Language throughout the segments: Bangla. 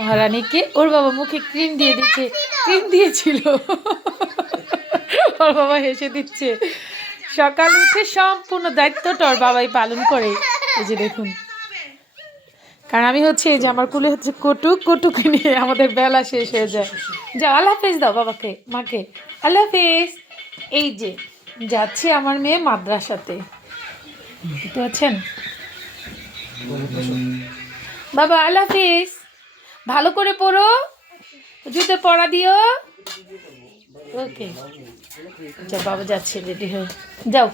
মহারানীকে ওর বাবা মুখে ক্রিম দিয়ে দিচ্ছে। ক্রিম দিয়েছিল। ওর বাবা হেসে দিচ্ছে। সকাল উঠে সম্পূর্ণ দায়িত্বটা ওর বাবাই পালন করে। এই যে দেখুন। কারণ আমি হচ্ছে এই যে আমার কুলে হচ্ছে কটুক কটুক নিয়ে আমাদের বেলা শেষ হয়ে যায়। যা আল্লাহ হাফেজ দাও বাবাকে, মাকে। আল্লাহ হাফেজ। এই যে, যাচ্ছে আমার মেয়ে মাদ্রাসাতে। বুঝতে পারছেন বাবা, আল্লাহ হাফিজ। ভালো করে পড়ো। জুতো পড়া দিও। ওকে। যা বাবা যাচ্ছে রেডি হয়ে। যাও।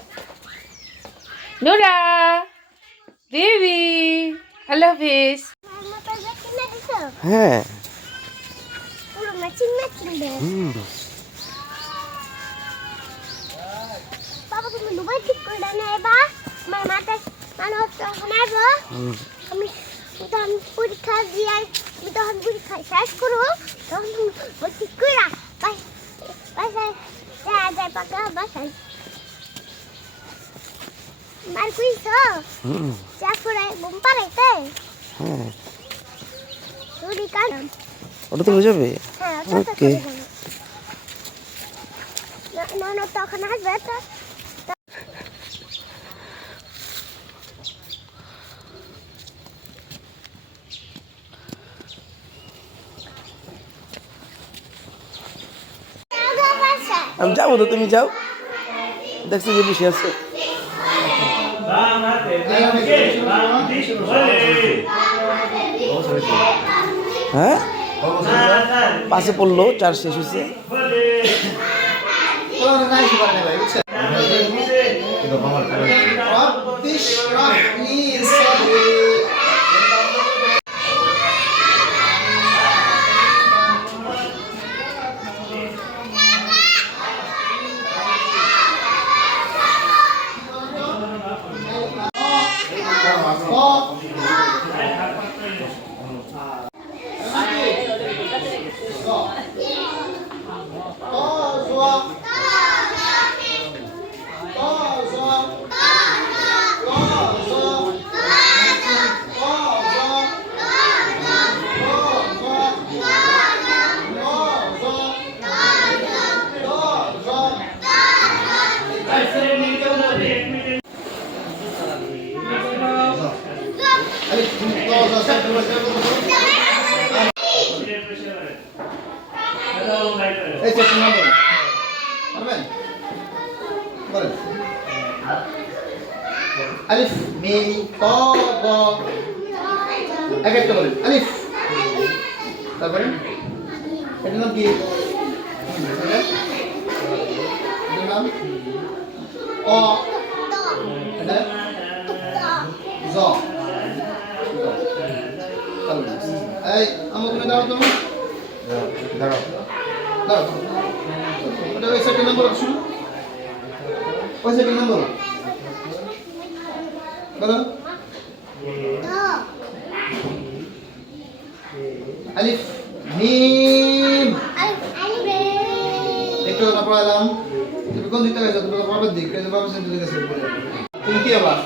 নোরা বেবি আল্লাহ হাফিজ। হ্যাঁ। বাবা তুমি দুবাই ঠিক করে দেয় না এবার। আমার মাথায় মানে হচ্ছে এখন আসব হুম। আমি তখন পরীক্ষা দিয়ে আমি তখন পরীক্ষা শেষ করব তখন ঠিক করে বাস- বাসায় যায় পাকা বাসায়। মার কুইছ? চা করে বোম পারাইতে হ্যাঁ চুরি কালাম ওটা তো হয়ে যাবে? হ্যাঁ। না- না না তখন আসবে তো আমি যাবো তো তুমি যাও দেখছো যে বসে আছে হ্যাঁ পাশে পড়লো চার শেষ হয়েছে رب اشرح لي صدري এই চেক নম্বর পারবেন বলেন আলিফ মিম ত গ এক একটা বলেন আলিফ তারপরে এটার নাম কি নাম অ এটা এই আমার তুমি দাঁড়াও তুমি দাঁড়াও দাঁড়াও ওটা ওই সেকেন্ড নাম্বার অপশন ওই সেকেন্ড নাম্বার বলো আলিফ মিম একটু না পড়ালাম তুমি কোন কি আবার?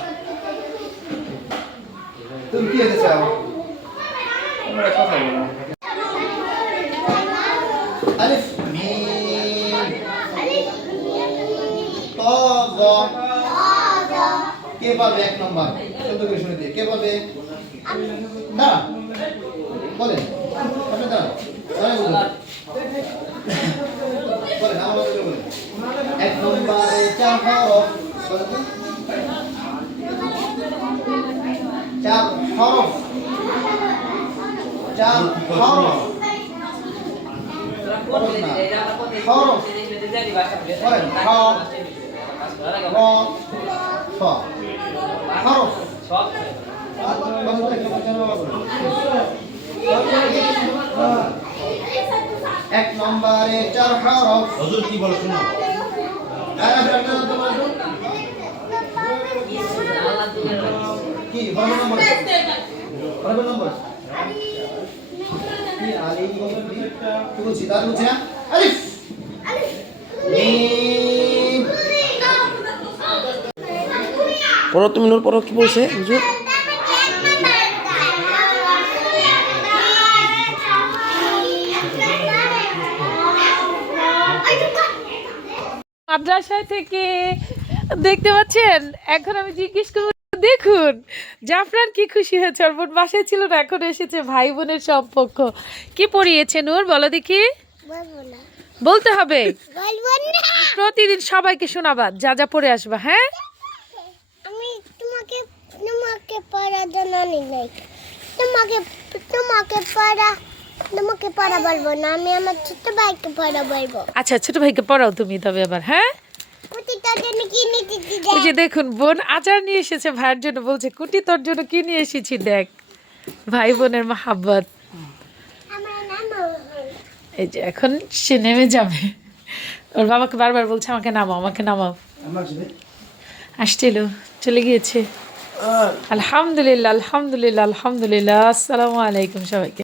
তুমি কি চাও মিম ত জ কে পাবে এক নম্বর? শুদ্ধ করে দিয়ে। কে পাবে না। বলেন আপনি দাঁড়ান। বলেন। বলেন। এক নম্বরে চার হরফ বলেন তো। চার হরফ চার হরফ হরফ না হরফ বলেন খ র ফ হরফ এক নম্বরে চার হরফ। হজুর কি বলো শুনো। কি বলো নম্বর। বলো নম্বর। বলছি তার কি বলছে? মাদ্রাসায় থেকে দেখতে পাচ্ছেন? এখন আমি জিজ্ঞেস করব দেখুন জাফরান কি খুশি হয়েছে? ওর বোন বাসায় ছিল না এখন এসেছে ভাই বোনের সম্পর্ক। কি পড়িয়েছে নূর বলো দেখি। বলতে হবে। না। প্রতিদিন সবাইকে শোনাবা যা যা পড়ে আসবা হ্যাঁ? আমি তোমাকে নাই তোমাকে তোমাকে পড়া তোমাকে পড়া বলব না আমি আমার ছোট ভাইকে পড়া বলব। আচ্ছা ছোট ভাইকে পড়াও তুমি তবে আবার হ্যাঁ প্রতিটার জন্য কি নিতে ওই যে দেখুন বোন আচার নিয়ে এসেছে ভাইয়ের জন্য বলছে কুটি তোর জন্য কি নিয়ে এসেছি দেখ ভাই বোনের মাহাব্বত। এই যে এখন সে নেমে যাবে। ওর বাবাকে বারবার বলছে আমাকে নামাও আমাকে নামাও। আসছিল চলে গিয়েছে। আলহামদুলিল্লাহ আলহামদুলিল্লাহ আলহামদুলিল্লাহ আসসালামু আলাইকুম সবাইকে।